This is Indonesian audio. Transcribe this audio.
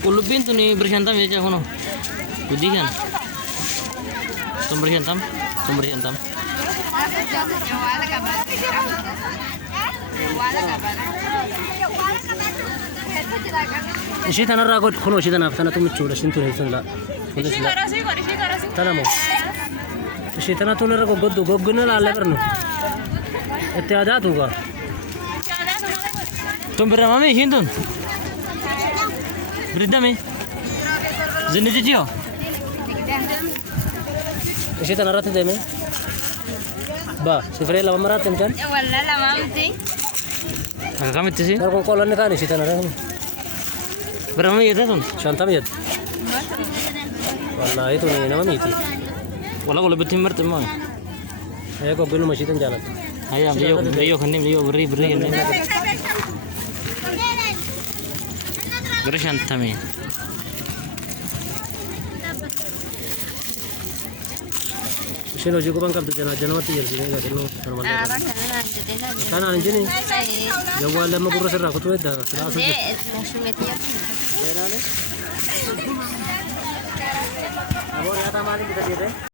Kulubin tuh nih bersantam ya cak kono. Budi kan. Sumber santam, sumber santam. Isi tanah ragot kono isi tanah tuh muncul sintu lah. Tanah mau. Isi tanah tuh nara goggono lah lebar nu. Ete ada tuh kah? Tuh berapa mami hintun? Berita mi? Jenis cicio? Isi tanah rata deh mi? Ba, sebenarnya lama merat kan? Wala lama mesti. Agak kami tuh sih. Kalau kolon kan isi tanah rata. Berapa mi itu tuh? Shantam ya. Wala itu nih nama miti. Wala kalau betul mer teman. Ayo kau gunu masih jalan. Ayam beliau kan nih beliau beri kan nih. Bersantam ya. Sino juga bangkal tuh jangan mati jadi sini nggak kena normal. Karena anjing nih. Jauh ada mau kurus aku tuh ada. Langsung. Abor ya tamali kita dia.